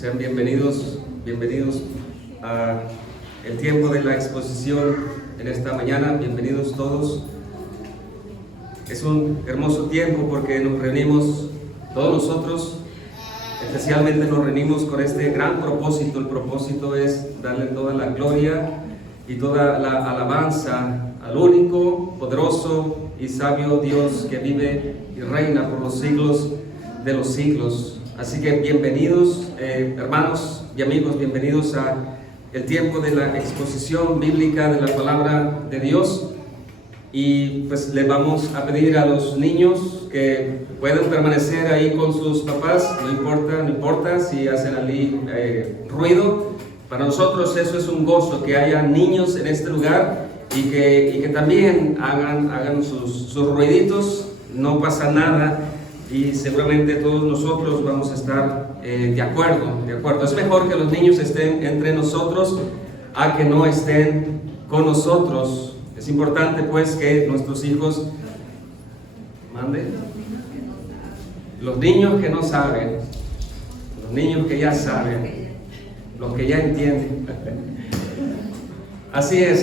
Sean bienvenidos a el tiempo de la exposición en esta mañana. Bienvenidos todos. Es un hermoso tiempo porque nos reunimos todos nosotros, especialmente nos reunimos con este gran propósito. El propósito es darle toda la gloria y toda la alabanza al único, poderoso y sabio Dios que vive y reina por los siglos de los siglos. Así que bienvenidos, hermanos y amigos, bienvenidos a el tiempo de la exposición bíblica de la palabra de Dios. Y pues le vamos a pedir a los niños que puedan permanecer ahí con sus papás, no importa si hacen allí ruido. Para nosotros eso es un gozo, que haya niños en este lugar y que también hagan sus ruiditos. No pasa nada y seguramente todos nosotros vamos a estar de acuerdo. Es mejor que los niños estén entre nosotros a que no estén con nosotros. Es importante pues que nuestros hijos los niños que no saben, los niños que ya saben, los que ya entienden. Así es.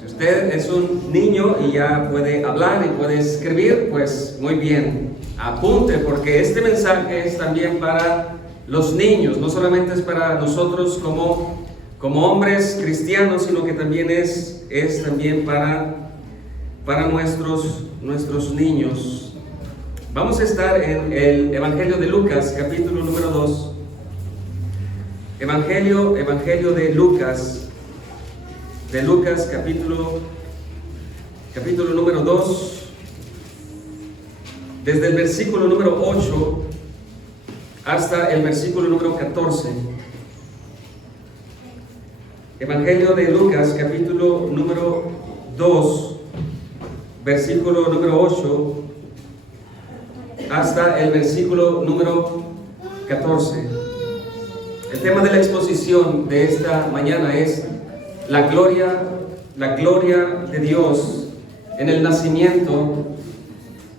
Si usted es un niño y ya puede hablar y puede escribir, pues muy bien. Apunte, porque este mensaje es también para los niños, no solamente es para nosotros como hombres cristianos, sino que también es también para nuestros niños. Vamos a estar en el Evangelio de Lucas, capítulo número 2. Evangelio de Lucas, capítulo número 2. Desde el versículo número 8 hasta el versículo número 14. Evangelio de Lucas, capítulo número 2, versículo número 8 hasta el versículo número 14. El tema de la exposición de esta mañana es la gloria de Dios en el nacimiento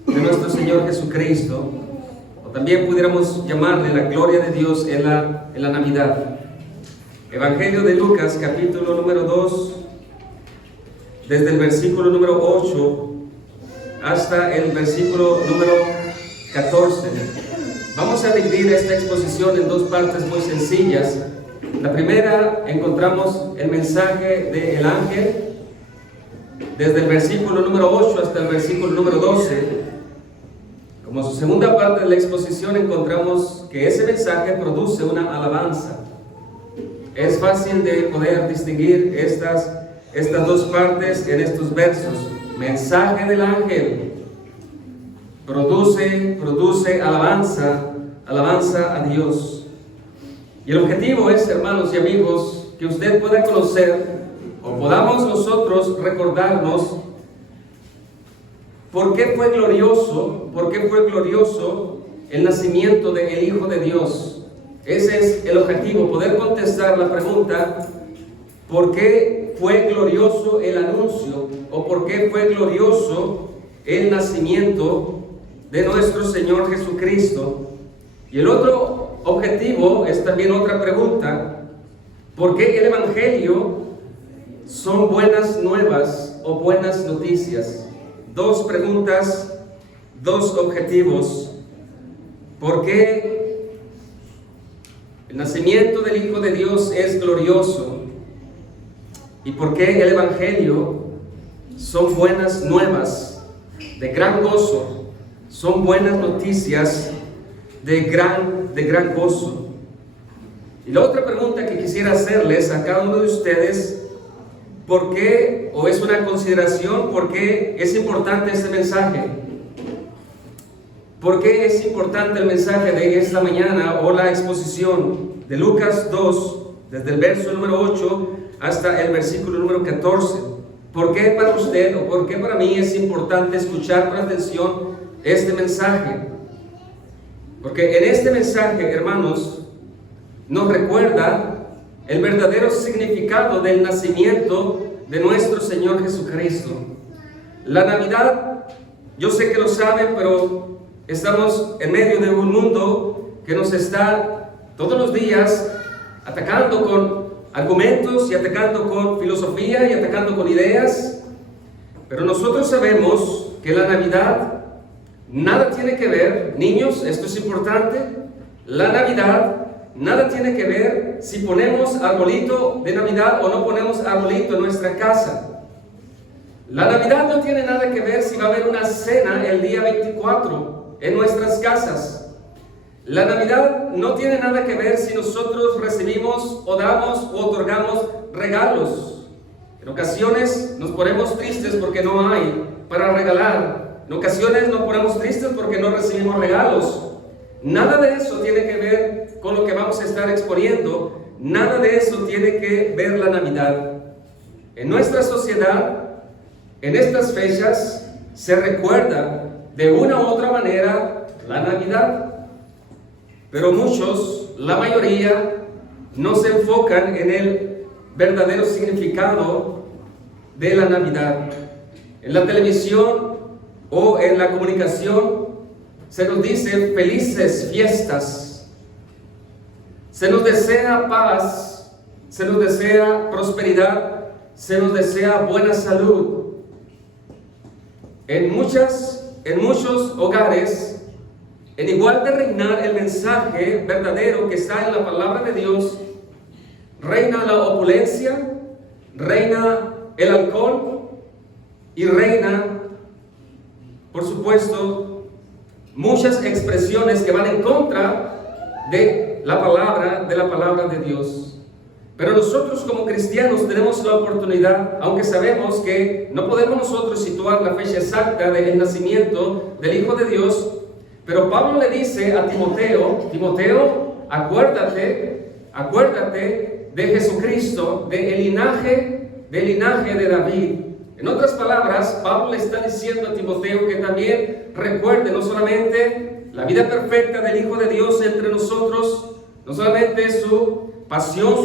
de nuestro Señor Jesucristo, o también pudiéramos llamarle la gloria de Dios en la Navidad. Evangelio de Lucas, capítulo número 2, desde el versículo número 8 hasta el versículo número 14. Vamos a dividir esta exposición en dos partes muy sencillas. La primera, encontramos el mensaje del ángel, desde el versículo número 8 hasta el versículo número 12. Como su segunda parte de la exposición, encontramos que ese mensaje produce una alabanza. Es fácil de poder distinguir estas dos partes en estos versos. Mensaje del ángel produce alabanza a Dios. Y el objetivo es, hermanos y amigos, que usted pueda conocer o podamos nosotros recordarnos ¿por qué fue glorioso el nacimiento del Hijo de Dios? Ese es el objetivo, poder contestar la pregunta, ¿por qué fue glorioso el anuncio? ¿O por qué fue glorioso el nacimiento de nuestro Señor Jesucristo? Y el otro objetivo es también otra pregunta, ¿por qué el Evangelio son buenas nuevas o buenas noticias? Dos preguntas, dos objetivos. ¿Por qué el nacimiento del Hijo de Dios es glorioso? ¿Y por qué el Evangelio son buenas nuevas de gran gozo? Son buenas noticias de gran gozo. Y la otra pregunta que quisiera hacerles a cada uno de ustedes, ¿por qué, o es una consideración, por qué es importante este mensaje? ¿Por qué es importante el mensaje de esta mañana o la exposición de Lucas 2, desde el verso número 8 hasta el versículo número 14? ¿Por qué para usted o por qué para mí es importante escuchar con atención este mensaje? Porque en este mensaje, hermanos, nos recuerda el verdadero significado del nacimiento de nuestro Señor Jesucristo. La Navidad, yo sé que lo saben, pero estamos en medio de un mundo que nos está todos los días atacando con argumentos y atacando con filosofía y atacando con ideas. Pero nosotros sabemos que la Navidad nada tiene que ver, niños, esto es importante, la Navidad nada tiene que ver si ponemos arbolito de Navidad o no ponemos arbolito en nuestra casa. La Navidad no tiene nada que ver si va a haber una cena el día 24 en nuestras casas. La Navidad no tiene nada que ver si nosotros recibimos o damos o otorgamos regalos. En ocasiones nos ponemos tristes porque no hay para regalar. En ocasiones nos ponemos tristes porque no recibimos regalos. Nada de eso tiene que ver con lo que vamos a estar exponiendo. Nada de eso tiene que ver la Navidad. En nuestra sociedad, en estas fechas, se recuerda de una u otra manera la Navidad. Pero muchos, la mayoría, no se enfocan en el verdadero significado de la Navidad. En la televisión o en la comunicación se nos dice felices fiestas, se nos desea paz, se nos desea prosperidad, se nos desea buena salud. En muchos hogares, en igual de reinar el mensaje verdadero que está en la palabra de Dios, reina la opulencia, reina el alcohol y reina, por supuesto, muchas expresiones que van en contra de la palabra de Dios. Pero nosotros como cristianos tenemos la oportunidad, aunque sabemos que no podemos nosotros situar la fecha exacta del nacimiento del Hijo de Dios, pero Pablo le dice a Timoteo, acuérdate de Jesucristo, del linaje de David. En otras palabras, Pablo le está diciendo a Timoteo que también recuerde no solamente la vida perfecta del Hijo de Dios entre nosotros, no solamente su pasión,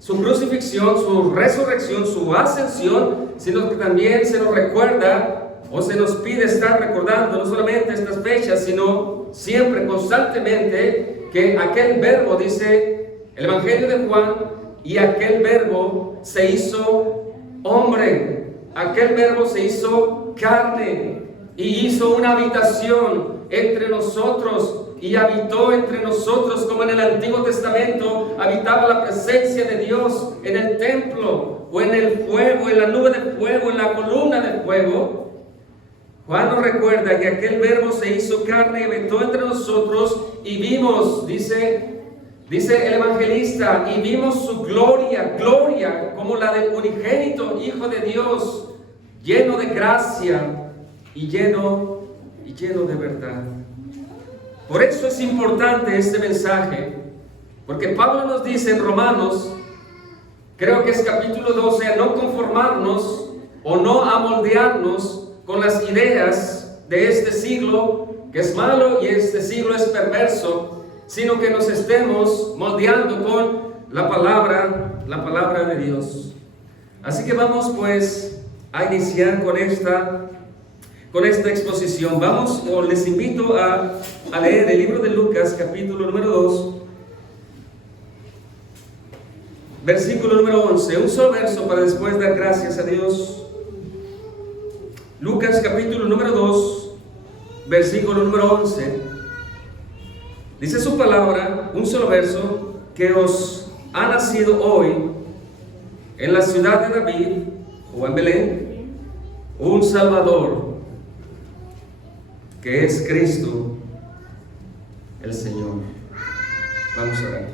su crucifixión, su resurrección, su ascensión, sino que también se nos recuerda o se nos pide estar recordando no solamente estas fechas, sino siempre, constantemente, que aquel verbo, dice el Evangelio de Juan, y aquel verbo se hizo hombre, aquel verbo se hizo carne y hizo una habitación entre nosotros y habitó entre nosotros, como en el Antiguo Testamento habitaba la presencia de Dios en el templo o en el fuego, en la nube de fuego, en la columna de fuego. Juan nos recuerda que aquel verbo se hizo carne y habitó entre nosotros y vimos, dice el evangelista, y vimos su gloria como la del unigénito Hijo de Dios, lleno de gracia y lleno de verdad. Por eso es importante este mensaje, porque Pablo nos dice en Romanos, creo que es capítulo 12, a no conformarnos o no amoldearnos con las ideas de este siglo, que es malo y este siglo es perverso, sino que nos estemos moldeando con la palabra de Dios. Así que vamos pues a iniciar con esta exposición. Les invito a leer el libro de Lucas, capítulo número 2, versículo número 11, un solo verso para después dar gracias a Dios. Lucas, capítulo número 2, versículo número 11. Dice su palabra, un solo verso, que os ha nacido hoy en la ciudad de David, o en Belén, un Salvador, que es Cristo el Señor. Vamos a orar.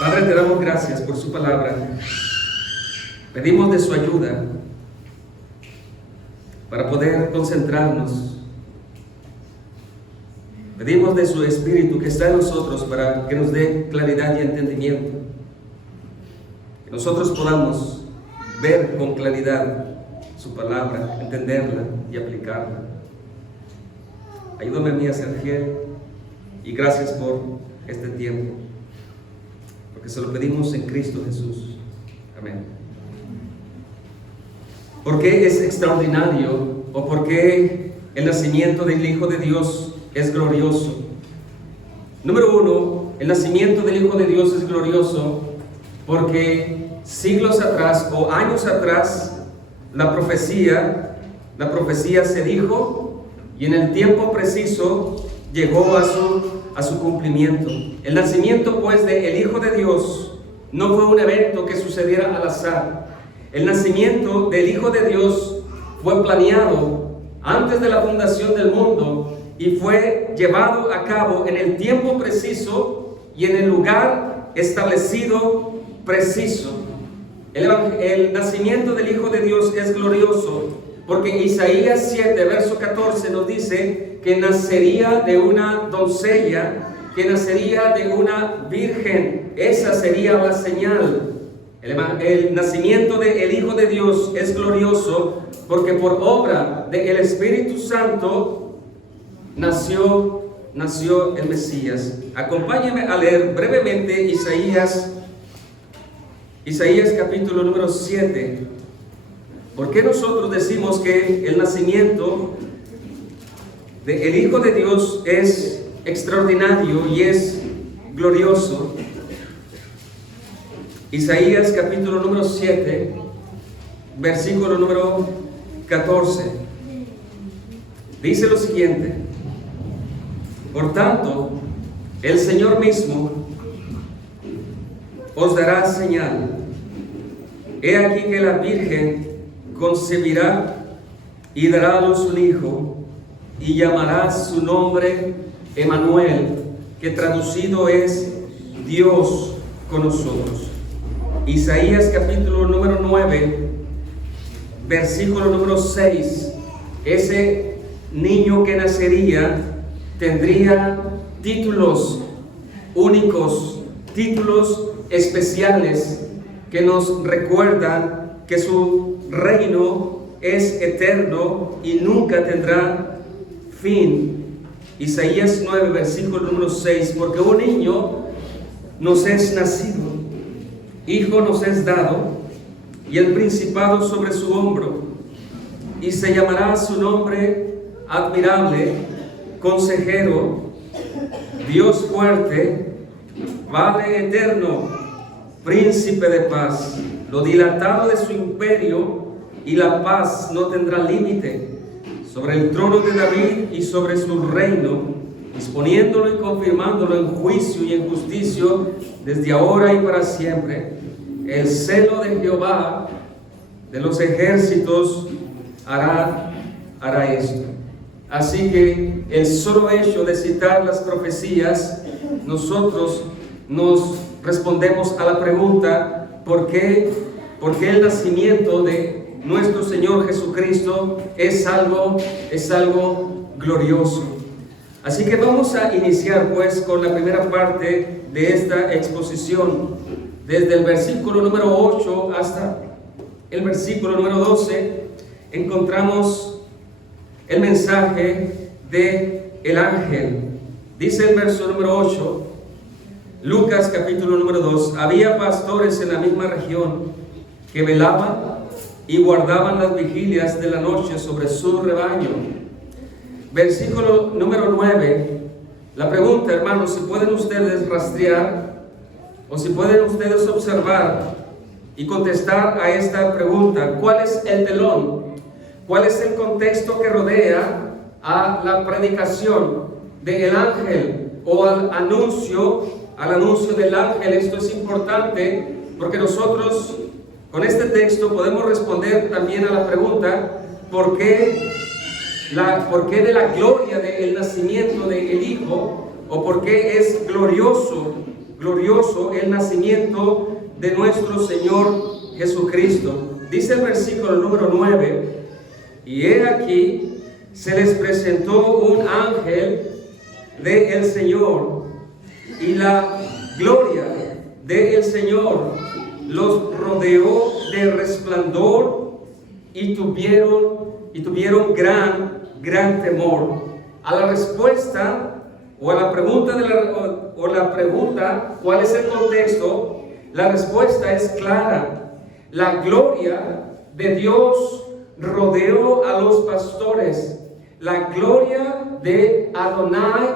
Padre, te damos gracias por su palabra. Pedimos de su ayuda para poder concentrarnos. Pedimos de su Espíritu que está en nosotros para que nos dé claridad y entendimiento. Que nosotros podamos ver con claridad su palabra, entenderla y aplicarla. Ayúdame a mí a ser fiel y gracias por este tiempo, porque se lo pedimos en Cristo Jesús. Amén. ¿Por qué es extraordinario o por qué el nacimiento del Hijo de Dios es glorioso. Número uno, el nacimiento del Hijo de Dios es glorioso porque siglos atrás o años atrás la profecía se dijo y en el tiempo preciso llegó a su cumplimiento. El nacimiento pues del Hijo de Dios no fue un evento que sucediera al azar. El nacimiento del Hijo de Dios fue planeado antes de la fundación del mundo y fue llevado a cabo en el tiempo preciso y en el lugar establecido preciso. El nacimiento del Hijo de Dios es glorioso porque Isaías 7, verso 14 nos dice que nacería de una doncella, que nacería de una virgen. Esa sería la señal. El nacimiento del Hijo de Dios es glorioso porque por obra del Espíritu Santo nació el Mesías. Acompáñenme a leer brevemente Isaías capítulo número 7. ¿Por qué nosotros decimos que el nacimiento del Hijo de Dios es extraordinario y es glorioso? Isaías capítulo número 7, versículo número 14. Dice lo siguiente: por tanto, el Señor mismo os dará señal. He aquí que la Virgen concebirá y dará a luz un hijo, y llamará su nombre Emmanuel, que traducido es Dios con nosotros. Isaías capítulo número 9, versículo número 6. Ese niño que nacería tendría títulos únicos, títulos especiales que nos recuerdan que su reino es eterno y nunca tendrá fin. Isaías 9, versículo número 6, porque un niño nos es nacido, hijo nos es dado, y el principado sobre su hombro, y se llamará su nombre admirable, consejero, Dios fuerte, Padre eterno, príncipe de paz. Lo dilatado de su imperio y la paz no tendrá límite sobre el trono de David y sobre su reino, disponiéndolo y confirmándolo en juicio y en justicia desde ahora y para siempre. El celo de Jehová de los ejércitos hará esto. Así que el solo hecho de citar las profecías, nosotros nos respondemos a la pregunta: ¿por qué el nacimiento de nuestro Señor Jesucristo es algo glorioso? Así que vamos a iniciar pues con la primera parte de esta exposición, desde el versículo número 8 hasta el versículo número 12. Encontramos el mensaje del ángel. Dice el verso número 8, Lucas capítulo número 2: había pastores en la misma región que velaban y guardaban las vigilias de la noche sobre su rebaño. Versículo número 9. La pregunta, hermanos, si pueden ustedes rastrear o si pueden ustedes observar y contestar a esta pregunta: ¿cuál es el telón? ¿Cuál es el contexto que rodea a la predicación del ángel o al anuncio del ángel? Esto es importante porque nosotros con este texto podemos responder también a la pregunta: ¿por qué de la gloria del nacimiento del Hijo? ¿O por qué es glorioso el nacimiento de nuestro Señor Jesucristo? Dice el versículo número 9: y he aquí se les presentó un ángel del Señor, y la gloria del Señor los rodeó de resplandor, y tuvieron gran temor. A la respuesta o a la pregunta ¿cuál es el contexto? La respuesta es clara. La gloria de Dios rodeó a los pastores. La gloria de Adonai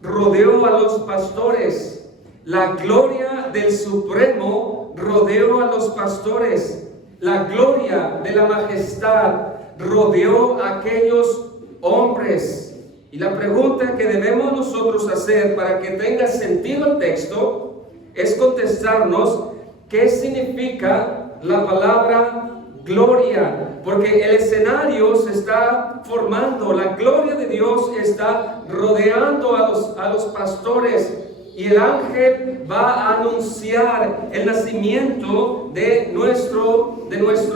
rodeó a los pastores. La gloria del Supremo rodeó a los pastores. La gloria de la majestad rodeó a aquellos hombres. Y la pregunta que debemos nosotros hacer para que tenga sentido el texto es contestarnos qué significa la palabra gloria, porque el escenario se está formando, la gloria de Dios está rodeando a los pastores, y el ángel va a anunciar el nacimiento de nuestro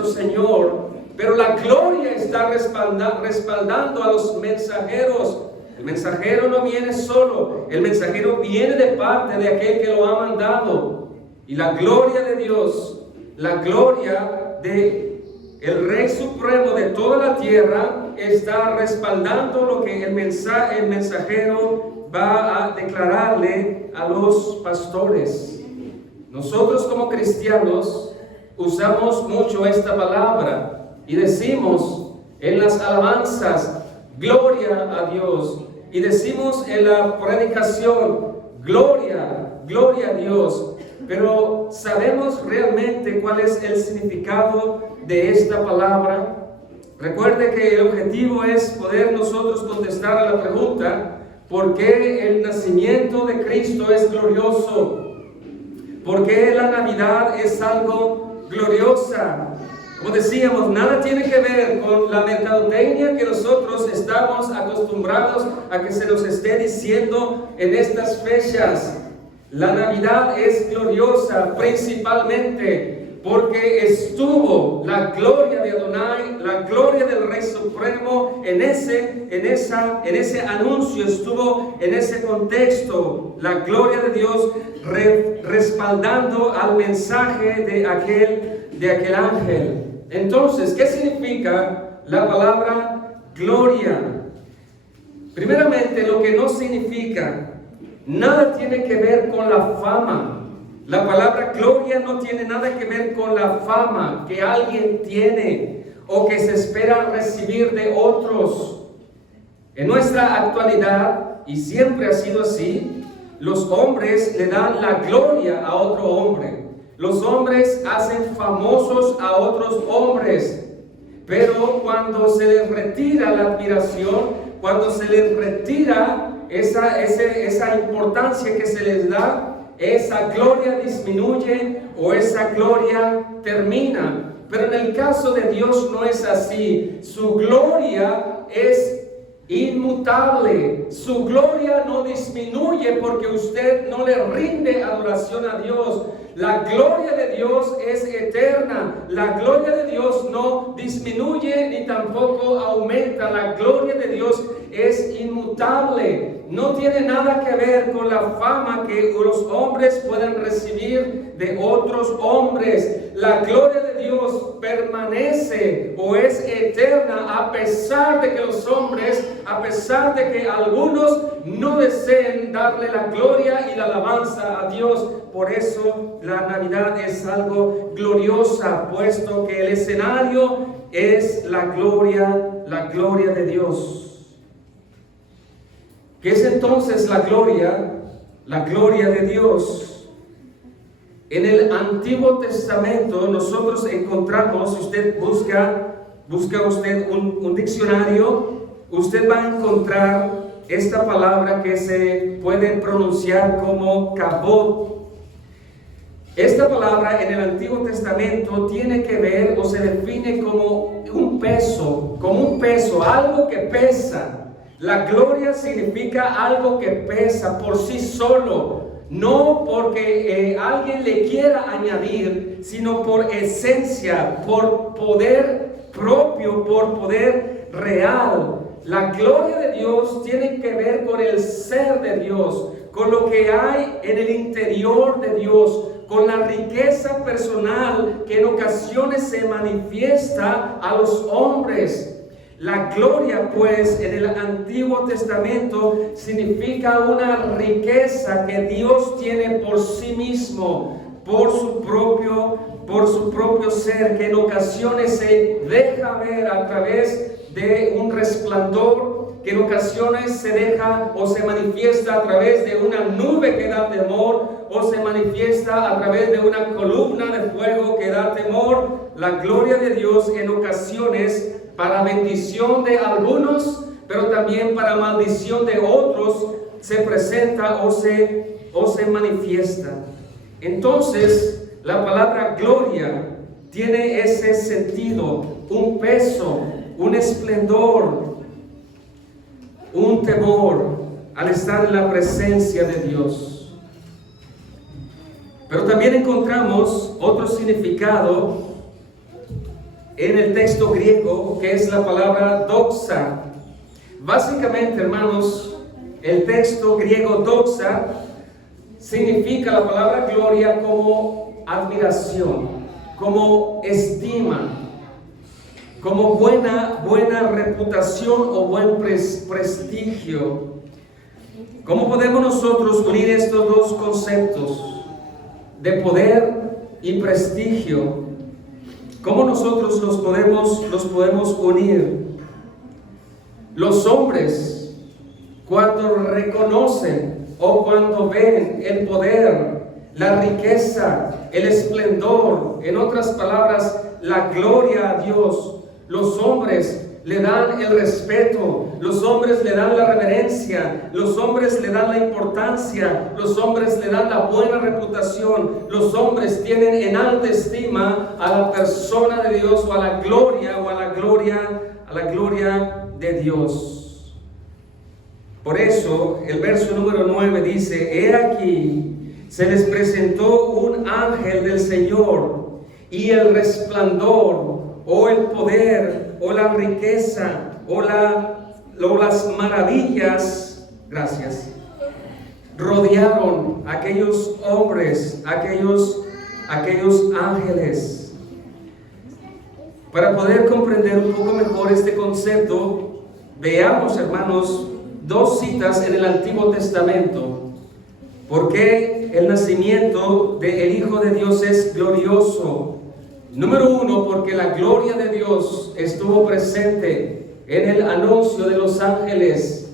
Señor. Pero la gloria está respaldando a los mensajeros. El mensajero no viene solo, el mensajero viene de parte de aquel que lo ha mandado. Y la gloria de Dios, la gloria de el Rey Supremo de toda la tierra está respaldando lo que el mensajero va a declararle a los pastores. Nosotros como cristianos usamos mucho esta palabra y decimos en las alabanzas, gloria a Dios. Y decimos en la predicación, gloria, gloria a Dios. Pero ¿sabemos realmente cuál es el significado de esta palabra? Recuerde que el objetivo es poder nosotros contestar a la pregunta, ¿por qué el nacimiento de Cristo es glorioso? ¿Por qué la Navidad es algo gloriosa? Como decíamos, nada tiene que ver con la mercadotecnia que nosotros estamos acostumbrados a que se nos esté diciendo en estas fechas. La Navidad es gloriosa principalmente porque estuvo la gloria de Adonai, la gloria del Rey Supremo en ese anuncio, estuvo en ese contexto, la gloria de Dios respaldando al mensaje de aquel ángel. Entonces, ¿qué significa la palabra gloria? Primeramente, lo que no significa, nada tiene que ver con la fama. La palabra gloria no tiene nada que ver con la fama que alguien tiene o que se espera recibir de otros. En nuestra actualidad, y siempre ha sido así, los hombres le dan la gloria a otro hombre. Los hombres hacen famosos a otros hombres, pero cuando se les retira la admiración, cuando se les retira esa importancia que se les da, esa gloria disminuye o esa gloria termina. Pero en el caso de Dios no es así. Su gloria es inmutable. Su gloria no disminuye porque usted no le rinde adoración a Dios. La gloria de Dios es eterna. La gloria de Dios no disminuye ni tampoco aumenta. La gloria de Dios es inmutable. No tiene nada que ver con la fama que los hombres pueden recibir de otros hombres. La gloria de Dios permanece o es eterna a pesar de que los hombres, a pesar de que algunos no deseen darle la gloria y la alabanza a Dios. Por eso la Navidad es algo gloriosa, puesto que el escenario es la gloria de Dios. ¿Qué es entonces la gloria? La gloria de Dios. En el Antiguo Testamento nosotros encontramos, si usted busca usted un diccionario, usted va a encontrar esta palabra que se puede pronunciar como kabod. Esta palabra en el Antiguo Testamento tiene que ver o se define como un peso, algo que pesa. La gloria significa algo que pesa por sí solo, no porque alguien le quiera añadir, sino por esencia, por poder propio, por poder real. La gloria de Dios tiene que ver con el ser de Dios, con lo que hay en el interior de Dios, con la riqueza personal que en ocasiones se manifiesta a los hombres. La gloria, pues, en el Antiguo Testamento significa una riqueza que Dios tiene por sí mismo, por su propio ser, que en ocasiones se deja ver a través de un resplandor que en ocasiones se deja o se manifiesta a través de una nube que da temor, o se manifiesta a través de una columna de fuego que da temor. La gloria de Dios en ocasiones para bendición de algunos, pero también para maldición de otros, se presenta o se manifiesta. Entonces, la palabra gloria tiene ese sentido, un peso, un esplendor, un temor al estar en la presencia de Dios. Pero también encontramos otro significado en el texto griego, que es la palabra doxa. Básicamente, hermanos, el texto griego doxa significa la palabra gloria como admiración, como estima, como buena reputación o buen prestigio. ¿Cómo podemos nosotros unir estos dos conceptos de poder y prestigio? ¿Cómo nosotros los podemos unir? Los hombres, cuando reconocen o cuando ven el poder, la riqueza, el esplendor, en otras palabras, la gloria a Dios, los hombres le dan el respeto, los hombres le dan la reverencia, los hombres le dan la importancia, los hombres le dan la buena reputación, los hombres tienen en alta estima a la persona de Dios, o a la gloria de Dios. Por eso el verso número 9 dice: he aquí, se les presentó un ángel del Señor, y el resplandor, o el poder, o la riqueza, o las maravillas, gracias, rodearon a aquellos hombres, aquellos ángeles. Para poder comprender un poco mejor este concepto, veamos, hermanos, dos citas en el Antiguo Testamento. ¿Por qué el nacimiento del Hijo de Dios es glorioso? Número uno, porque la gloria de Dios estuvo presente en el anuncio de los ángeles,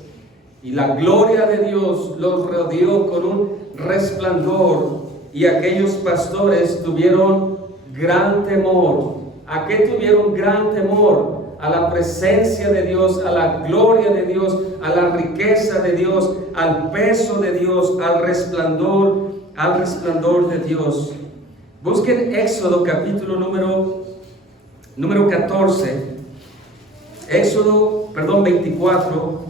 y la gloria de Dios los rodeó con un resplandor, y aquellos pastores tuvieron gran temor. ¿A qué tuvieron gran temor? A la presencia de Dios, a la gloria de Dios, a la riqueza de Dios, al peso de Dios, al resplandor de Dios. Busquen Éxodo capítulo número 14, Éxodo 24,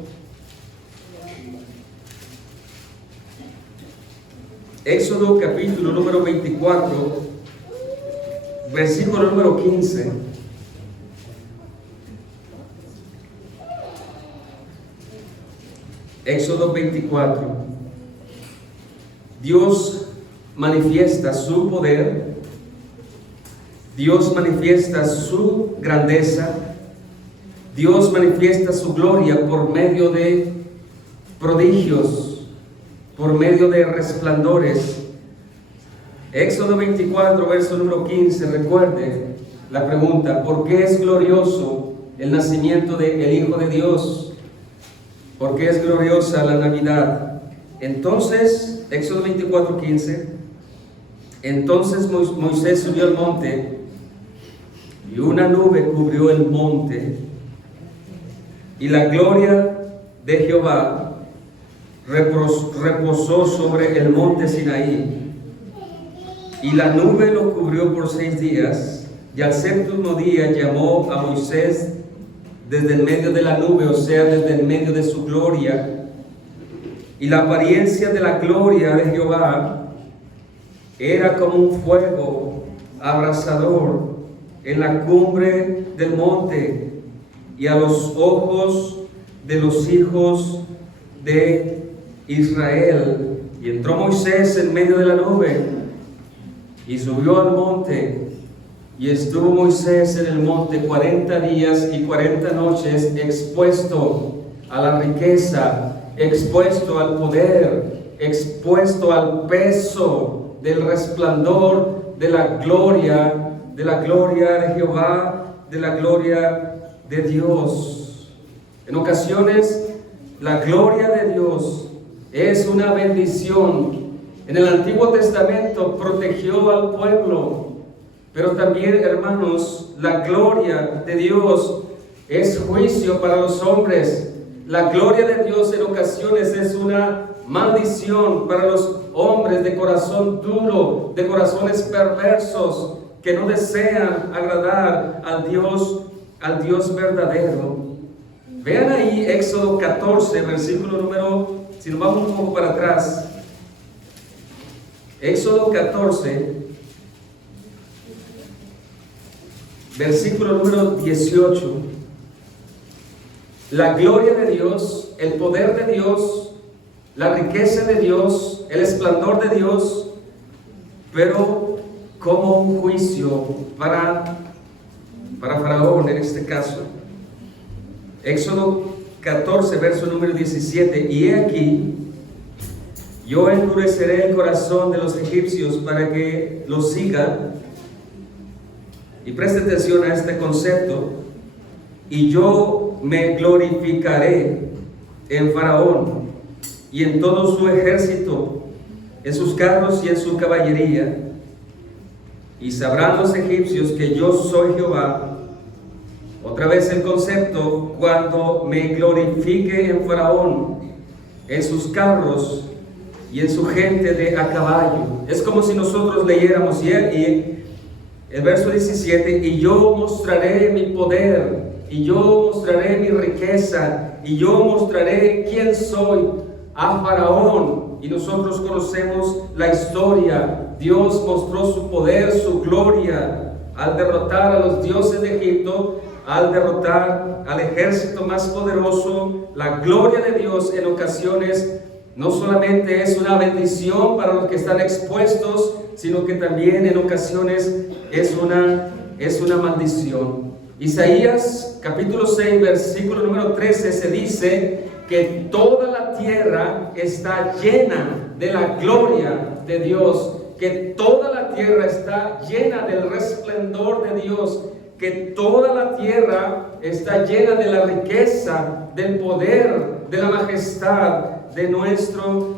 Éxodo capítulo número 24, versículo número 15. Éxodo 24. Dios manifiesta su poder, Dios manifiesta su grandeza, Dios manifiesta su gloria por medio de prodigios, por medio de resplandores. Éxodo 24, verso número 15, recuerde la pregunta: ¿por qué es glorioso el nacimiento del Hijo de Dios? ¿Por qué es gloriosa la Navidad? Entonces, Éxodo 24, 15, entonces Moisés subió al monte, y una nube cubrió el monte, y la gloria de Jehová reposó sobre el monte Sinaí, y la nube lo cubrió por 6 días, y al 7º día llamó a Moisés desde el medio de la nube, o sea, desde el medio de su gloria. Y la apariencia de la gloria de Jehová era como un fuego abrasador en la cumbre del monte, y a los ojos de los hijos de Israel. Y entró Moisés en medio de la nube, y subió al monte, y estuvo Moisés en el monte 40 días y 40 noches, expuesto a la riqueza, expuesto al poder, expuesto al peso del resplandor de la gloria de Jehová, de la gloria de Dios. En ocasiones, la gloria de Dios es una bendición. En el Antiguo Testamento protegió al pueblo, pero también, hermanos, la gloria de Dios es juicio para los hombres. La gloria de Dios en ocasiones es una maldición para los hombres de corazón duro, de corazones perversos, que no desean agradar al Dios verdadero. Vean ahí Éxodo 14, versículo número, si nos vamos un poco para atrás, Éxodo 14, versículo número 18. La gloria de Dios, el poder de Dios, la riqueza de Dios, el esplendor de Dios, pero como un juicio para Faraón en este caso. Éxodo 14, verso número 17. Y he aquí, yo endureceré el corazón de los egipcios para que los sigan. Y preste atención a este concepto. Y yo me glorificaré en Faraón y en todo su ejército, en sus carros y en su caballería. Y sabrán los egipcios que yo soy Jehová. Otra vez el concepto, cuando me glorifique en Faraón, en sus carros y en su gente a caballo. Es como si nosotros leyéramos y el verso 17, y yo mostraré mi poder, y yo mostraré mi riqueza, y yo mostraré quién soy a Faraón. Y nosotros conocemos la historia. Dios mostró su poder, su gloria, al derrotar a los dioses de Egipto, al derrotar al ejército más poderoso. La gloria de Dios en ocasiones no solamente es una bendición para los que están expuestos, sino que también en ocasiones es una maldición. Isaías capítulo 6, versículo número 13 se dice que toda la tierra está llena de la gloria de Dios, que toda la tierra está llena del resplendor de Dios, que toda la tierra está llena de la riqueza, del poder, de la majestad de nuestro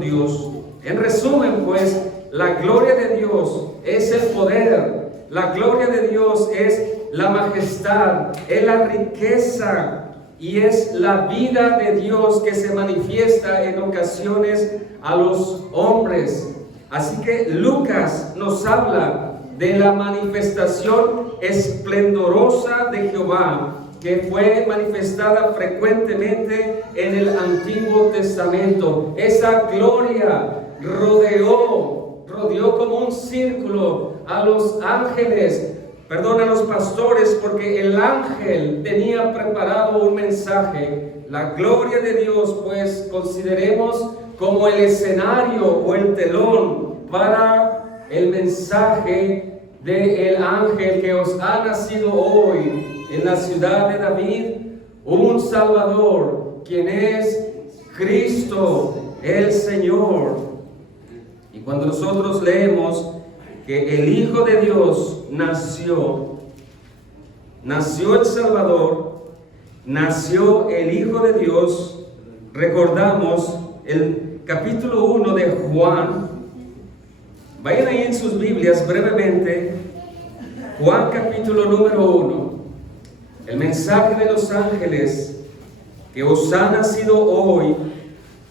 Dios. En resumen, pues, la gloria de Dios es el poder, la gloria de Dios es la majestad, es la riqueza y es la vida de Dios que se manifiesta en ocasiones a los hombres. Así que Lucas nos habla de la manifestación esplendorosa de Jehová, que fue manifestada frecuentemente en el Antiguo Testamento. Esa gloria rodeó como un círculo a los ángeles, a los pastores, porque el ángel tenía preparado un mensaje. La gloria de Dios, pues, consideremos como el escenario o el telón para el mensaje del ángel que os ha nacido hoy en la ciudad de David un Salvador, quien es Cristo el Señor. Y cuando nosotros leemos que el Hijo de Dios nació el Salvador, nació el Hijo de Dios, recordamos el capítulo 1 de Juan. Vayan ahí en sus Biblias brevemente, Juan capítulo número 1, el mensaje de los ángeles que os ha nacido hoy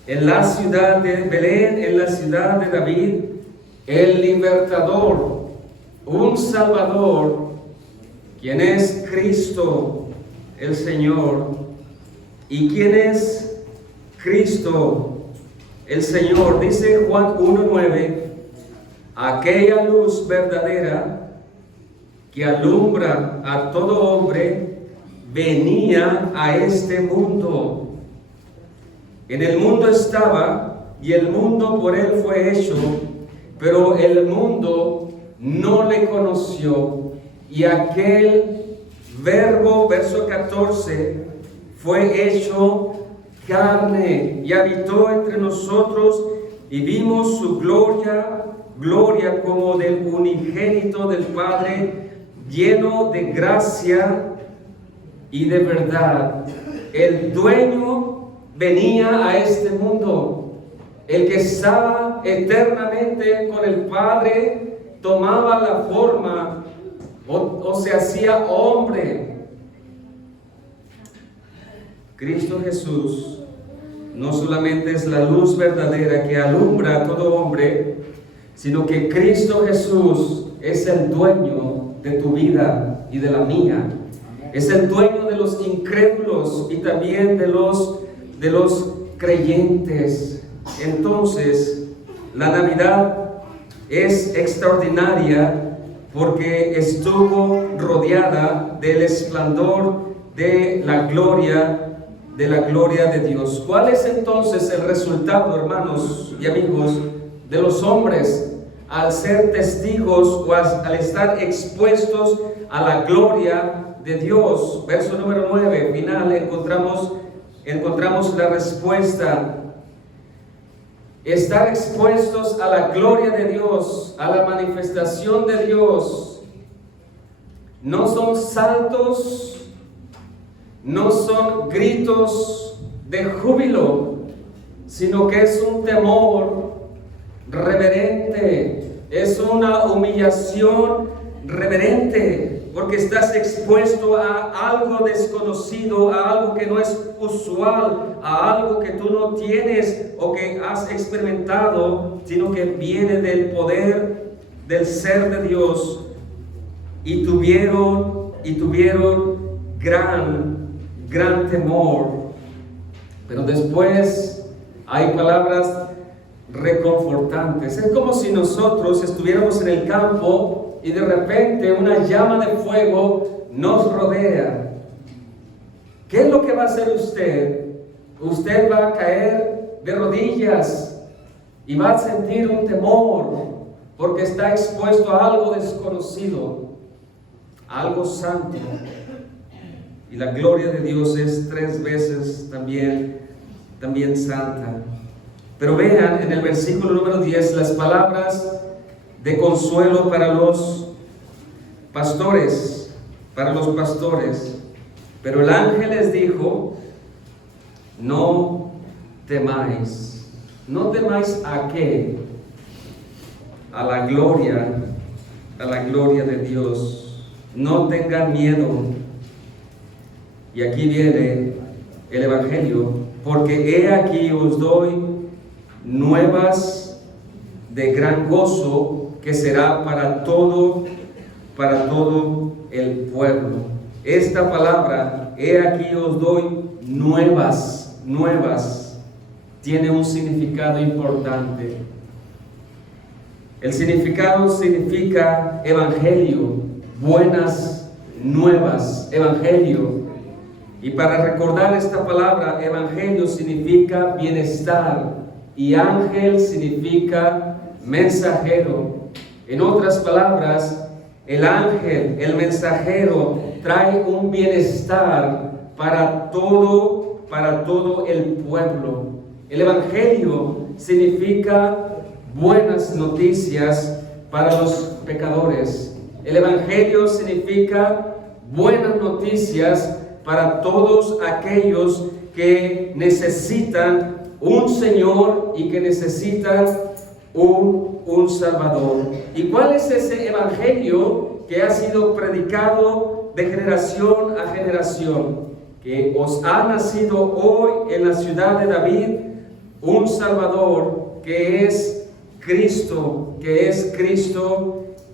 en la ciudad de Belén, en la ciudad de David, el libertador, un Salvador, quien es Cristo el Señor. ¿Y quién es Cristo el Señor? Dice Juan 1:9, aquella luz verdadera que alumbra a todo hombre venía a este mundo. En el mundo estaba, y el mundo por él fue hecho, pero el mundo no le conoció. Y aquel verbo, verso 14, fue hecho carne y habitó entre nosotros, y vimos su gloria como del unigénito del Padre, lleno de gracia y de verdad. el dueño venía a este mundo. El que estaba eternamente con el Padre tomaba la forma o se hacía hombre. Cristo Jesús no solamente es la luz verdadera que alumbra a todo hombre, sino que Cristo Jesús es el dueño de tu vida y de la mía. Es el dueño de los incrédulos y también de los creyentes. Entonces, la Navidad es extraordinaria porque estuvo rodeada del esplendor de la gloria de Dios. ¿Cuál es entonces el resultado, hermanos y amigos, de los hombres al ser testigos o al estar expuestos a la gloria de Dios? Verso número 9, final, encontramos la respuesta. Estar expuestos a la gloria de Dios, a la manifestación de Dios, no son saltos, no son gritos de júbilo, sino que es un temor reverente, es una humillación reverente, porque estás expuesto a algo desconocido, a algo que no es usual, a algo que tú no tienes o que has experimentado, sino que viene del poder del ser de Dios. Y tuvieron gran temor. Pero después hay palabras reconfortantes. Es como si nosotros estuviéramos en el campo y de repente una llama de fuego nos rodea. ¿Qué es lo que va a hacer usted? Usted va a caer de rodillas y va a sentir un temor porque está expuesto a algo desconocido, a algo santo. Y la gloria de Dios es 3 veces también santa. Pero vean en el versículo número 10 las palabras de consuelo para los pastores. Pero el ángel les dijo: no temáis. ¿No temáis a qué? A la gloria de Dios. No tengan miedo. Y aquí viene el Evangelio, porque he aquí os doy nuevas de gran gozo que será para todo el pueblo. Esta palabra, he aquí os doy nuevas, tiene un significado importante. El significado significa evangelio, buenas nuevas, evangelio. Y para recordar esta palabra, evangelio significa bienestar y ángel significa mensajero. En otras palabras, el ángel, el mensajero, trae un bienestar para todo el pueblo. El evangelio significa buenas noticias para los pecadores. El evangelio significa buenas noticias para todos aquellos que necesitan un Señor y que necesitan un Salvador. ¿Y cuál es ese evangelio que ha sido predicado de generación a generación? Que os ha nacido hoy en la ciudad de David un Salvador, que es Cristo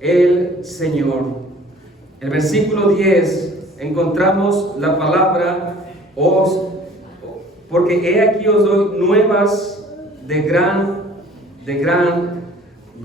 el Señor. En el versículo 10 encontramos la palabra os, porque he aquí os doy nuevas de gran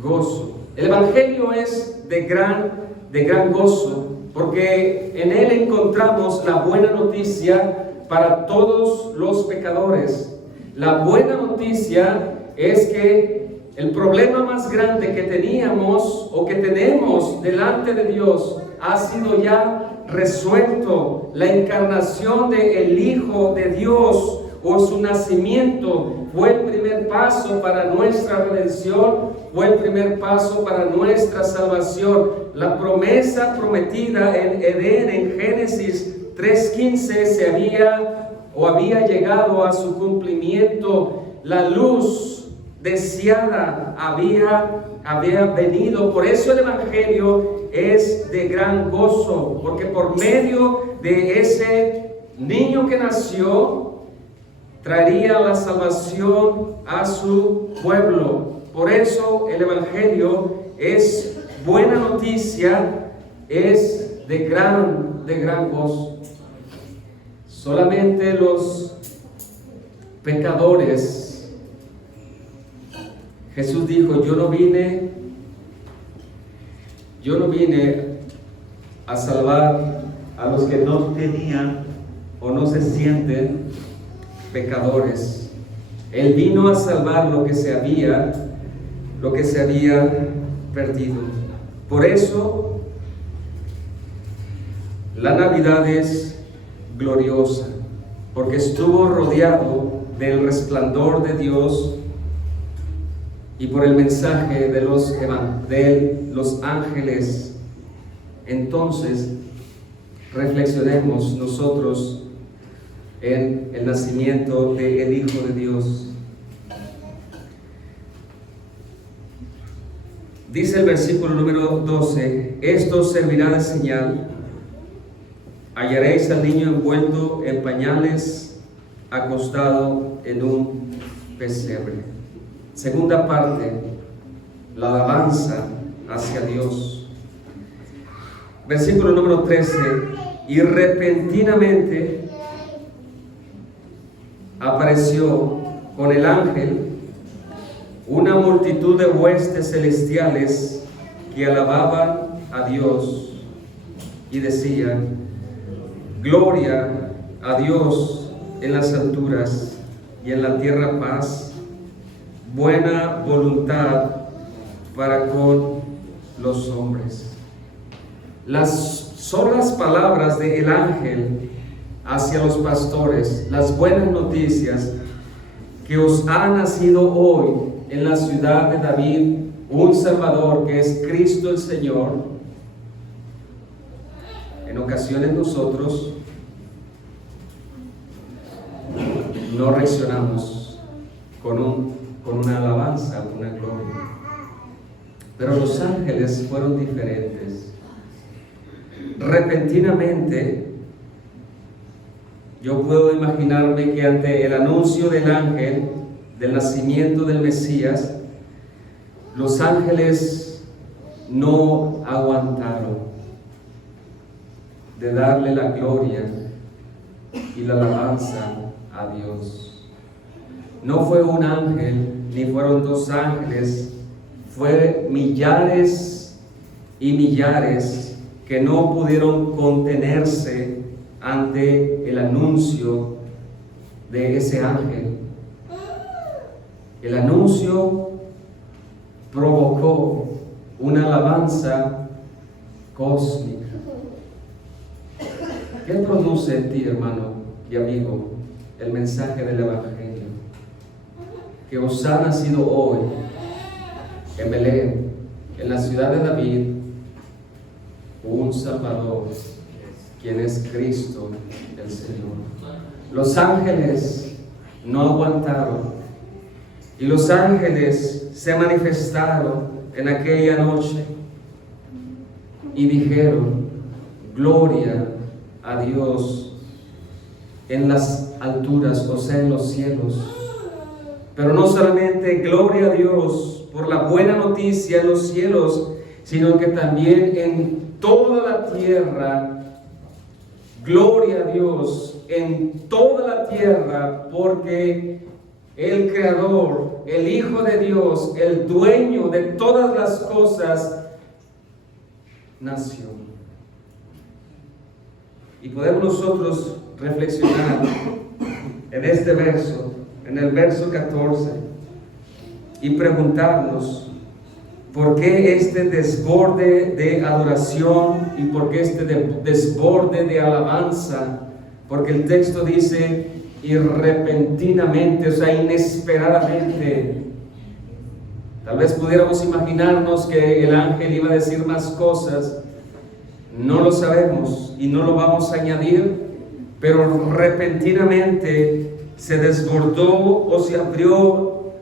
gozo. El evangelio es de gran gozo, porque en él encontramos la buena noticia para todos los pecadores. La buena noticia es que el problema más grande que teníamos o que tenemos delante de Dios ha sido ya resuelto. La encarnación del Hijo de Dios o su nacimiento fue el primer paso para nuestra redención, fue el primer paso para nuestra salvación. La promesa prometida en Edén, en Génesis 3:15, se había o había llegado a su cumplimiento. La luz deseada había venido. Por eso el Evangelio es de gran gozo, porque por medio de ese niño que nació, traería la salvación a su pueblo. Por eso el Evangelio es buena noticia, es de gran gozo. Solamente los pecadores, Jesús dijo, yo no vine a salvar a los que no tenían o no se sienten pecadores. Él vino a salvar lo que se había perdido. Por eso la Navidad es gloriosa, porque estuvo rodeado del resplandor de Dios y por el mensaje de los ángeles. Entonces, reflexionemos nosotros en el nacimiento del Hijo de Dios. Dice el versículo número 12, esto servirá de señal, hallaréis al niño envuelto en pañales, acostado en un pesebre. Segunda parte, la alabanza hacia Dios. Versículo número 13, y repentinamente apareció con el ángel una multitud de huestes celestiales que alababan a Dios y decían, gloria a Dios en las alturas y en la tierra paz, buena voluntad para con los hombres. Son las palabras del ángel hacia los pastores, las buenas noticias, que os ha nacido hoy en la ciudad de David un Salvador, que es Cristo el Señor. En ocasiones nosotros no reaccionamos con una alabanza, una gloria, pero los ángeles fueron diferentes. Repentinamente, yo puedo imaginarme que ante el anuncio del ángel del nacimiento del Mesías, los ángeles no aguantaron de darle la gloria y la alabanza a Dios. No fue un ángel, ni fueron dos ángeles, fue millares y millares que no pudieron contenerse ante el anuncio de ese ángel. El anuncio provocó una alabanza cósmica. ¿Qué produce en ti, hermano y amigo, el mensaje del Evangelio? Que os ha nacido hoy en Belén, en la ciudad de David, un Salvador, quien es Cristo el Señor. Los ángeles no aguantaron, y los ángeles se manifestaron en aquella noche y dijeron, gloria a Dios en las alturas, o sea, en los cielos. Pero no solamente gloria a Dios por la buena noticia en los cielos, sino que también en toda la tierra, gloria a Dios en toda la tierra, porque el Creador, el Hijo de Dios, el dueño de todas las cosas, nació. Y podemos nosotros reflexionar en este verso, en el verso 14, y preguntarnos, ¿por qué este desborde de adoración y por qué este desborde de alabanza? Porque el texto dice, y repentinamente, o sea, inesperadamente. Tal vez pudiéramos imaginarnos que el ángel iba a decir más cosas. No lo sabemos y no lo vamos a añadir, pero repentinamente se desbordó o se abrió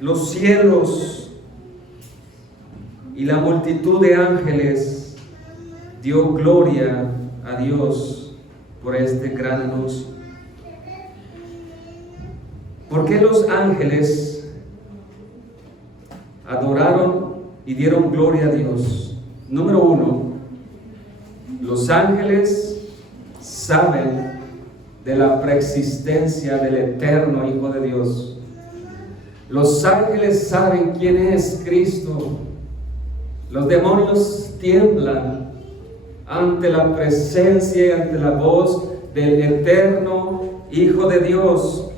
los cielos y la multitud de ángeles dio gloria a Dios por este gran anuncio. ¿Por qué los ángeles adoraron y dieron gloria a Dios? Número uno, los ángeles saben de la preexistencia del eterno Hijo de Dios. Los ángeles saben quién es Cristo. Los demonios tiemblan ante la presencia y ante la voz del eterno Hijo de Dios.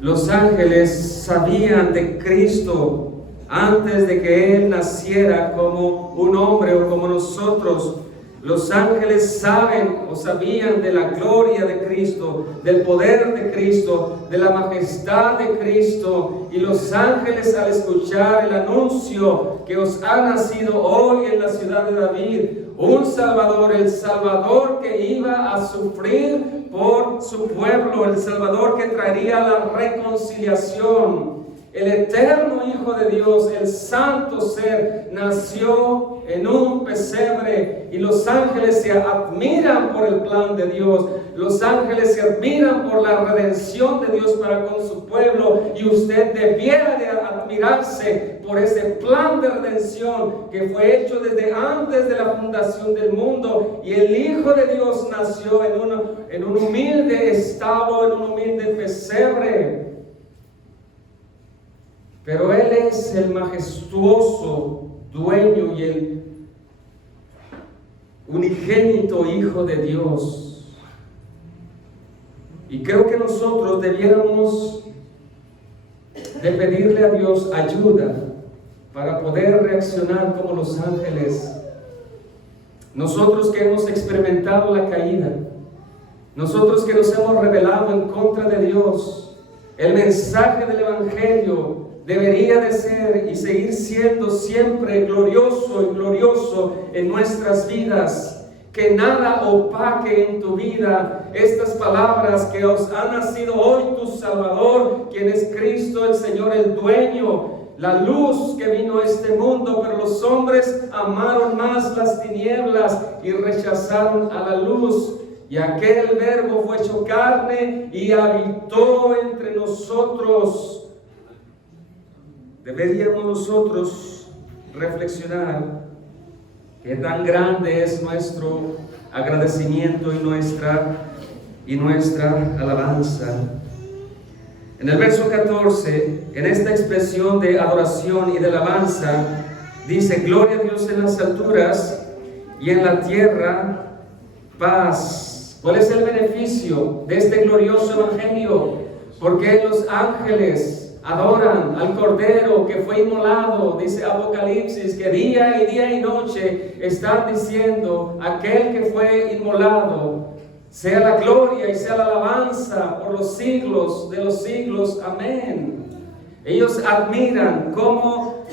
Los ángeles sabían de Cristo antes de que Él naciera como un hombre o como nosotros. Los ángeles saben o sabían de la gloria de Cristo, del poder de Cristo, de la majestad de Cristo. Y los ángeles, al escuchar el anuncio que os ha nacido hoy en la ciudad de David un Salvador, el Salvador que iba a sufrir por su pueblo, el Salvador que traería la reconciliación, el eterno Hijo de Dios, el santo ser, nació en un pesebre, y los ángeles se admiran por el plan de Dios. Los ángeles se admiran por la redención de Dios para con su pueblo, y usted debiera de admirarse por ese plan de redención que fue hecho desde antes de la fundación del mundo. Y el Hijo de Dios nació en un humilde establo, en un humilde pesebre. Pero Él es el majestuoso dueño y el unigénito Hijo de Dios. Y creo que nosotros debiéramos de pedirle a Dios ayuda para poder reaccionar como los ángeles. Nosotros que hemos experimentado la caída, nosotros que nos hemos rebelado en contra de Dios, el mensaje del Evangelio debería de ser y seguir siendo siempre glorioso y glorioso en nuestras vidas. Que nada opaque en tu vida estas palabras: que os ha nacido hoy tu Salvador, quien es Cristo el Señor, el dueño, la luz que vino a este mundo. Pero los hombres amaron más las tinieblas y rechazaron a la luz. Y aquel Verbo fue hecho carne y habitó entre nosotros. Deberíamos nosotros reflexionar qué tan grande es nuestro agradecimiento y nuestra alabanza. En el verso 14, en esta expresión de adoración y de alabanza, dice: gloria a Dios en las alturas y en la tierra paz. ¿Cuál es el beneficio de este glorioso evangelio? Porque los ángeles adoran al Cordero que fue inmolado. Dice Apocalipsis que día y noche están diciendo: aquel que fue inmolado, sea la gloria y sea la alabanza por los siglos de los siglos. Amén. Ellos admiran cómo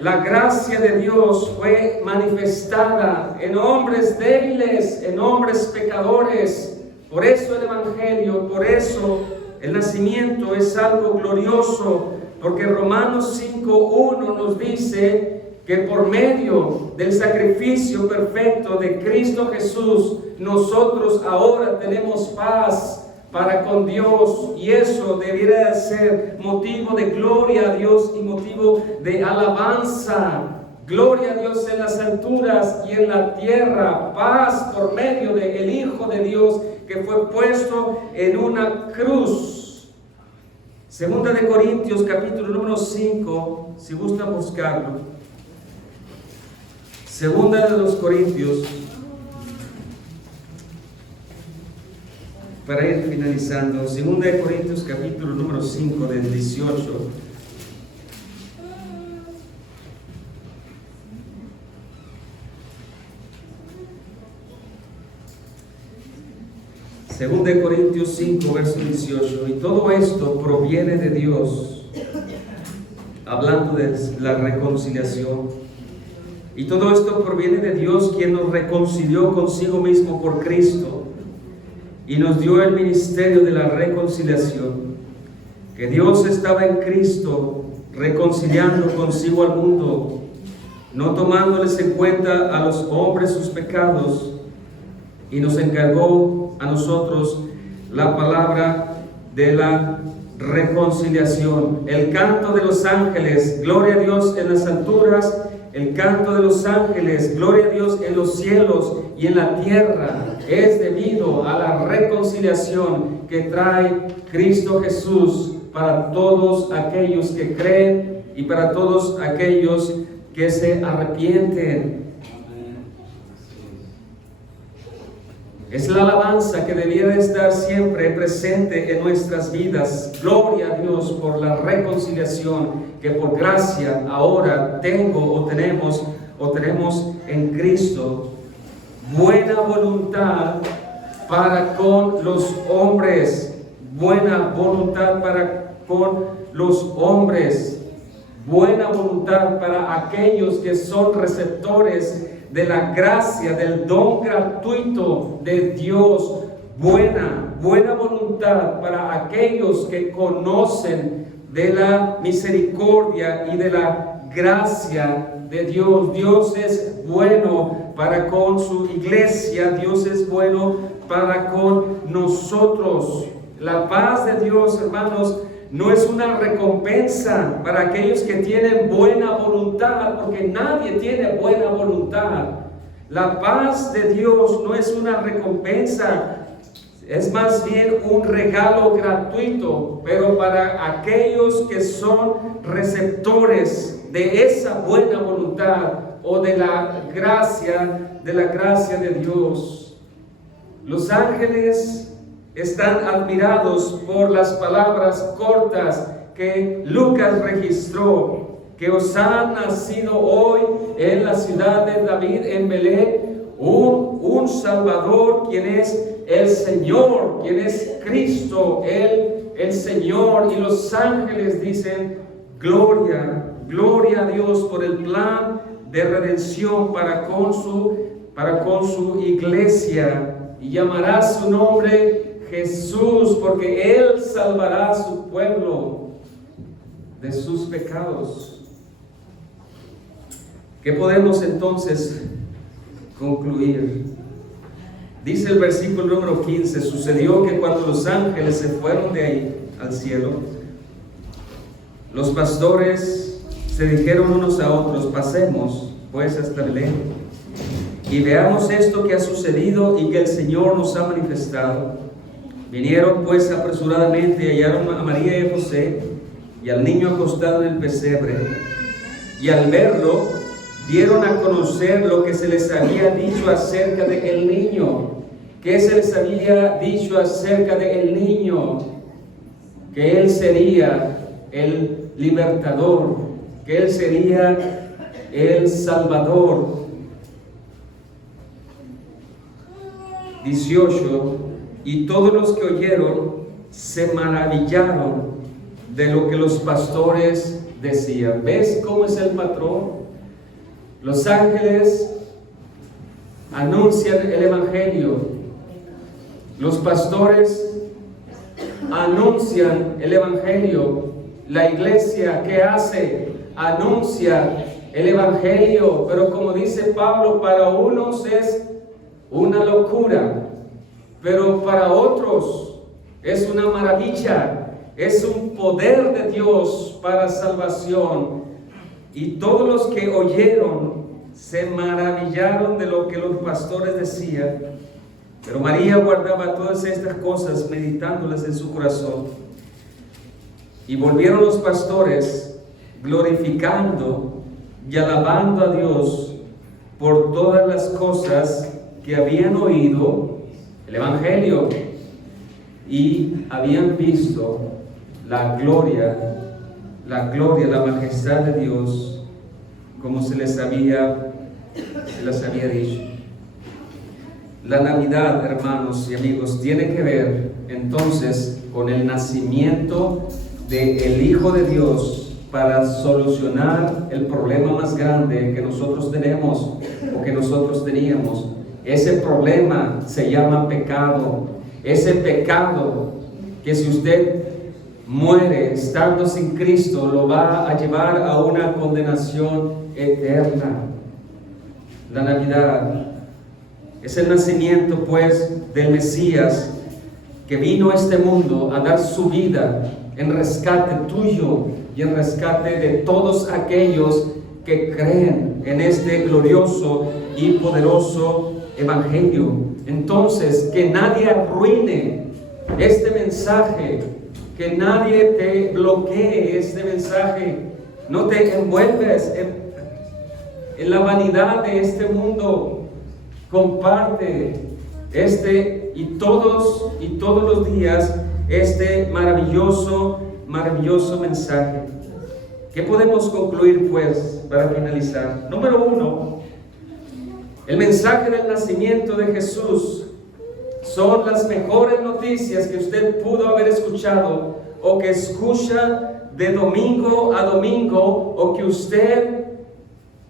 la gracia de Dios fue manifestada en hombres débiles, en hombres pecadores. Por eso el Evangelio, por eso el nacimiento es algo glorioso, porque Romanos 5:1 nos dice que por medio del sacrificio perfecto de Cristo Jesús, nosotros ahora tenemos paz para con Dios, y eso debiera ser motivo de gloria a Dios y motivo de alabanza. Gloria a Dios en las alturas y en la tierra, paz por medio del Hijo de Dios que fue puesto en una cruz. Segunda de Corintios, capítulo número 5, si gustan buscarlo. Segunda de los Corintios, para ir finalizando. Segunda de Corintios, capítulo número 5, del 18. Segunda de Corintios 5, verso 18. Y todo esto proviene de Dios, hablando de la reconciliación. Y todo esto proviene de Dios, quien nos reconcilió consigo mismo por Cristo, y nos dio el ministerio de la reconciliación, que Dios estaba en Cristo reconciliando consigo al mundo, no tomándoles en cuenta a los hombres sus pecados, y nos encargó a nosotros la palabra de la reconciliación. El canto de los ángeles, gloria a Dios en las alturas, el canto de los ángeles, gloria a Dios en los cielos y en la tierra, es debido a la reconciliación que trae Cristo Jesús para todos aquellos que creen y para todos aquellos que se arrepienten. Es la alabanza que debiera estar siempre presente en nuestras vidas. Gloria a Dios por la reconciliación que por gracia ahora tenemos en Cristo. Buena voluntad para con los hombres. Buena voluntad para con los hombres. Buena voluntad para aquellos que son receptores de la gracia, del don gratuito de Dios. Buena voluntad para aquellos que conocen de la misericordia y de la gracia de Dios. Dios es bueno para con su iglesia, Dios es bueno para con nosotros. La paz de Dios, hermanos, no es una recompensa para aquellos que tienen buena voluntad, porque nadie tiene buena voluntad. La paz de Dios no es una recompensa, es más bien un regalo gratuito, pero para aquellos que son receptores de esa buena voluntad o de la gracia de Dios. Los ángeles están admirados por las palabras cortas que Lucas registró, que os ha nacido hoy en la ciudad de David, en Belén, un Salvador, quien es el Señor, quien es Cristo, el Señor. Y los ángeles dicen: gloria a Dios por el plan de redención para con su iglesia, y llamará su nombre Jesús, porque Él salvará a su pueblo de sus pecados. ¿Qué podemos entonces concluir? Dice el versículo número 15: sucedió que cuando los ángeles se fueron de ahí al cielo, los pastores se dijeron unos a otros: pasemos pues hasta Belén y veamos esto que ha sucedido y que el Señor nos ha manifestado. Vinieron pues apresuradamente y hallaron a María y a José y al niño acostado en el pesebre, y al verlo dieron a conocer lo que se les había dicho acerca del niño. ¿Qué se les había dicho acerca del niño? Que Él sería el libertador, que Él sería el Salvador. 18: y todos los que oyeron se maravillaron de lo que los pastores decían. ¿Ves cómo es el patrón? Los ángeles anuncian el Evangelio. Los pastores anuncian el Evangelio. La iglesia, ¿qué hace? Anuncia el Evangelio. Pero como dice Pablo, para unos es una locura, pero para otros es una maravilla, es un poder de Dios para salvación. Y todos los que oyeron se maravillaron de lo que los pastores decían. Pero María guardaba todas estas cosas, meditándolas en su corazón. Y volvieron los pastores glorificando y alabando a Dios por todas las cosas que habían oído, el Evangelio, y habían visto la gloria, la majestad de Dios, como se les había dicho. La Navidad, hermanos y amigos, tiene que ver entonces con el nacimiento del Hijo de Dios para solucionar el problema más grande que nosotros tenemos o que nosotros teníamos. Ese problema se llama pecado. ese pecado que si usted muere estando sin Cristo, lo va a llevar a una condenación eterna. La Navidad es el nacimiento, pues, del Mesías, que vino a este mundo a dar su vida en rescate tuyo y en rescate de todos aquellos que creen en este glorioso y poderoso Evangelio. Entonces, que nadie arruine este mensaje, que nadie te bloquee este mensaje. No te envuelves en la vanidad de este mundo. Comparte y todos los días este maravilloso mensaje. ¿Qué podemos concluir, pues, para finalizar? Número 1, el mensaje del nacimiento de Jesús son las mejores noticias que usted pudo haber escuchado o que escucha de domingo a domingo, o que usted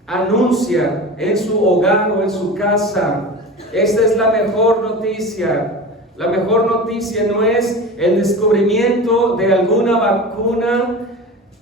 anuncia en su hogar o en su casa. Esta es la mejor noticia. La mejor noticia no es el descubrimiento de alguna vacuna.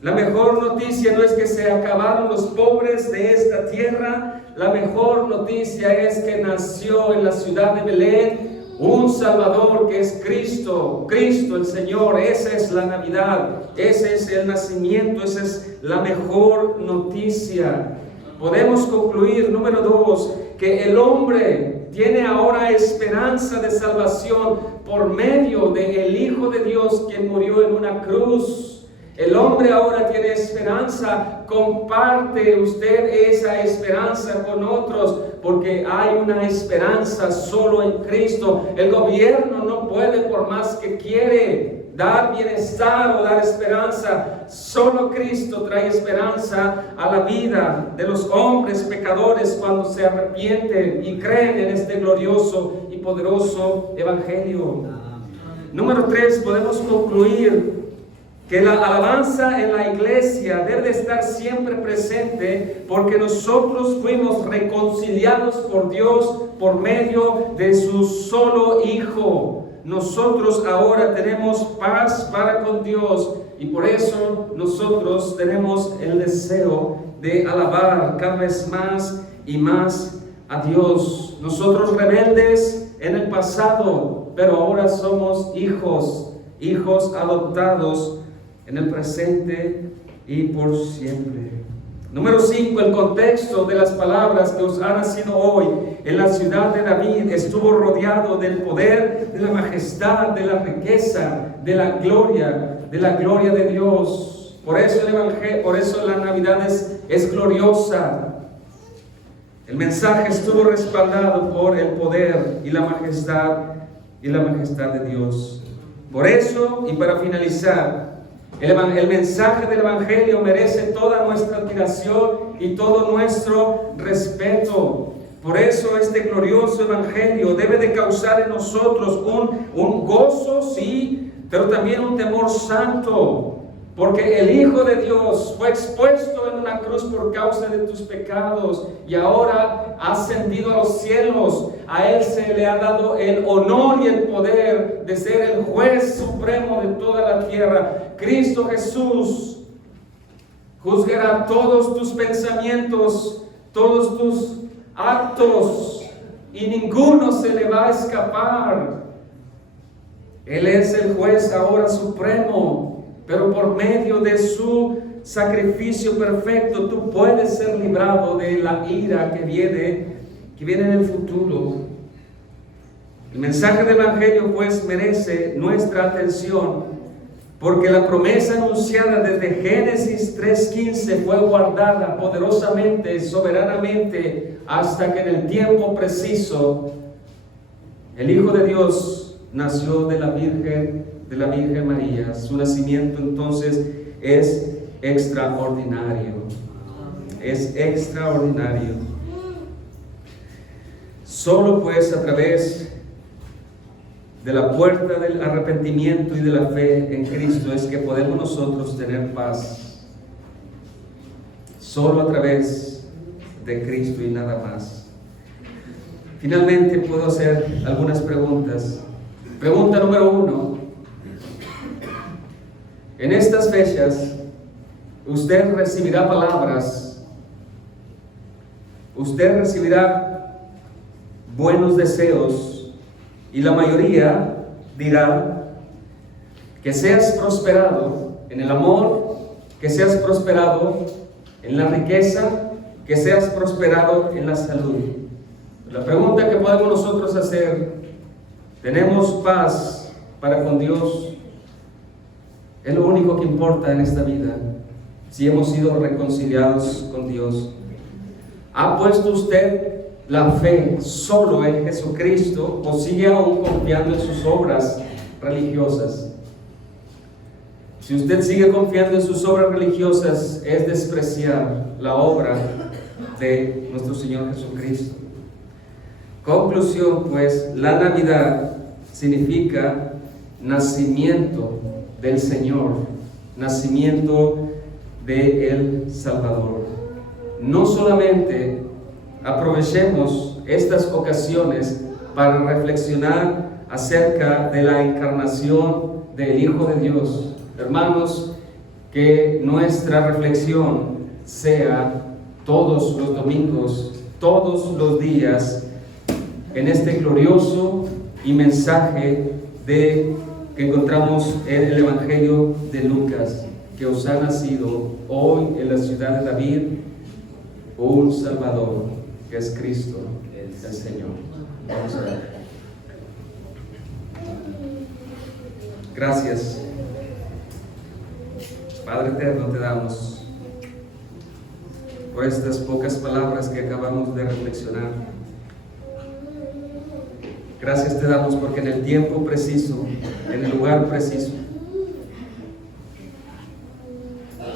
La mejor noticia no es que se acabaron los pobres de esta tierra. La mejor noticia es que nació en la ciudad de Belén un Salvador, que es Cristo el Señor. Esa es la Navidad, ese es el nacimiento, esa es la mejor noticia. Podemos concluir, número 2, que el hombre tiene ahora esperanza de salvación por medio del Hijo de Dios, quien murió en una cruz. El hombre ahora tiene esperanza. Comparte usted esa esperanza con otros, porque hay una esperanza solo en Cristo. El gobierno no puede, por más que quiere, dar bienestar o dar esperanza. Solo Cristo trae esperanza a la vida de los hombres pecadores cuando se arrepienten y creen en este glorioso y poderoso Evangelio. Número 3, podemos concluir que la alabanza en la iglesia debe de estar siempre presente, porque nosotros fuimos reconciliados por Dios por medio de su solo Hijo. Nosotros ahora tenemos paz para con Dios, y por eso nosotros tenemos el deseo de alabar cada vez más y más a Dios. Nosotros rebeldes en el pasado, pero ahora somos hijos adoptados en el presente y por siempre. Número 5, el contexto de las palabras que os ha nacido hoy en la ciudad de David estuvo rodeado del poder, de la majestad, de la riqueza, de la gloria de Dios. Por eso el Evangelio, por eso la Navidad es gloriosa. El mensaje estuvo respaldado por el poder y la majestad de Dios. Por eso, y para finalizar, el mensaje del Evangelio merece toda nuestra admiración y todo nuestro respeto. Por eso este glorioso Evangelio debe de causar en nosotros un gozo, sí, pero también un temor santo. Porque el Hijo de Dios fue expuesto en una cruz por causa de tus pecados y ahora ha ascendido a los cielos. A Él se le ha dado el honor y el poder de ser el juez supremo de toda la tierra. Cristo Jesús juzgará todos tus pensamientos, todos tus actos, y ninguno se le va a escapar. Él es el juez ahora supremo. Pero por medio de su sacrificio perfecto, tú puedes ser librado de la ira que viene en el futuro. El mensaje del Evangelio, pues, merece nuestra atención, porque la promesa anunciada desde Génesis 3:15 fue guardada poderosamente, soberanamente, hasta que en el tiempo preciso el Hijo de Dios nació de la Virgen María. Su nacimiento entonces es extraordinario. Es extraordinario. Solo pues a través de la puerta del arrepentimiento y de la fe en Cristo es que podemos nosotros tener paz. Solo a través de Cristo y nada más. Finalmente puedo hacer algunas preguntas. Pregunta número 1. En estas fechas, usted recibirá palabras, usted recibirá buenos deseos, y la mayoría dirá que seas prosperado en el amor, que seas prosperado en la riqueza, que seas prosperado en la salud. La pregunta que podemos nosotros hacer: ¿tenemos paz para con Dios? Es lo único que importa en esta vida, si hemos sido reconciliados con Dios. ¿Ha puesto usted la fe solo en Jesucristo o sigue aún confiando en sus obras religiosas? Si usted sigue confiando en sus obras religiosas, es despreciar la obra de nuestro Señor Jesucristo. Conclusión, pues, la Navidad significa nacimiento del Señor, nacimiento del Salvador. No solamente aprovechemos estas ocasiones para reflexionar acerca de la encarnación del Hijo de Dios. Hermanos, que nuestra reflexión sea todos los domingos, todos los días, en este glorioso y mensaje que encontramos en el Evangelio de Lucas, que os ha nacido hoy en la ciudad de David un Salvador, que es Cristo el Señor. Vamos a ver. Gracias, Padre eterno, te damos por estas pocas palabras que acabamos de reflexionar. Gracias te damos porque en el tiempo preciso, en el lugar preciso,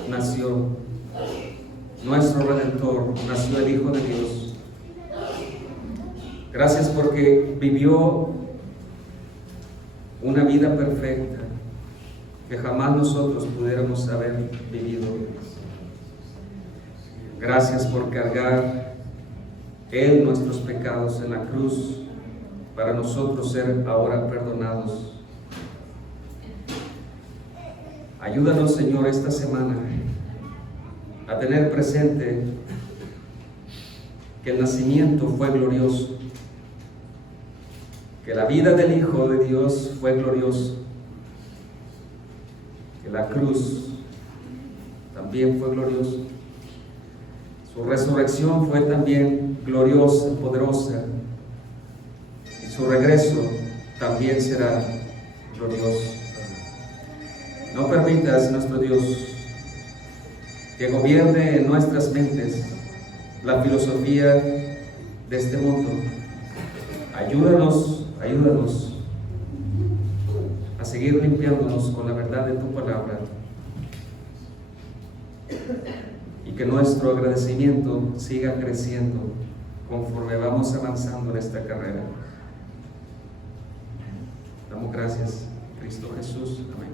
nació nuestro Redentor, nació el Hijo de Dios. Gracias porque vivió una vida perfecta que jamás nosotros pudiéramos haber vivido. Gracias por cargar Él nuestros pecados en la cruz, para nosotros ser ahora perdonados. Ayúdanos, Señor, esta semana a tener presente que el nacimiento fue glorioso, que la vida del Hijo de Dios fue gloriosa, que la cruz también fue gloriosa, su resurrección fue también gloriosa, poderosa, su regreso también será glorioso. No permitas, nuestro Dios, que gobierne en nuestras mentes la filosofía de este mundo. Ayúdanos a seguir limpiándonos con la verdad de tu palabra, y que nuestro agradecimiento siga creciendo conforme vamos avanzando en esta carrera. Damos gracias, Cristo Jesús. Amén.